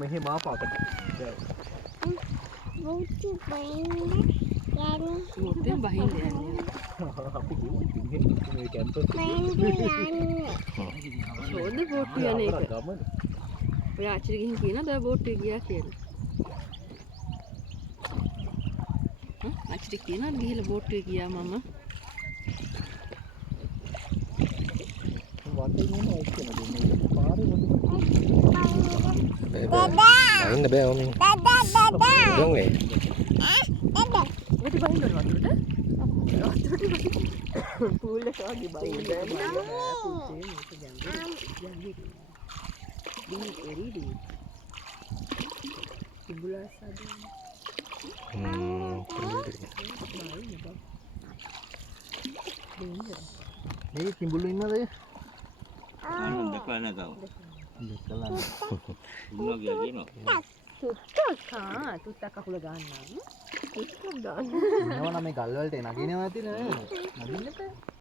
මෙහෙ මාපාකට. බෝටි බහින්න යන්නේ. බෝට්ටෙන් බහින්න යන්නේ. අපි කිව්වා ඉතින් මේ කැම්පස් බහින්න යන්නේ. ෂෝද බෝට්ටු යන එක. ගමන. ඔය ආච්චිට ගිහින් කියනවා දැන් බෝට්ටුවේ ගියා කියලා. ආච්චිට කියනවා ගිහලා බෝට්ටුවේ ගියා මම. වටේ ඉන්න එක්කම දෙන්නේ. පාරේ මොකද? බහින්න බෑ ඔමින්. ගොන් වේ. වට බහින්නද වතුරට? පූල් එක වගේ බහින්න මේ කිඹුලු ඉන්නද? දැකලා නැතව. දැකලා. ඉන්නවා කියලා කියනවා. තුත්තක් අකුල ගන්නවා. තුත්තක් ගන්න. ඉන්නවනම් මේ ගල් වලට නගිනවා ඇති නේද? නගින්න එපා.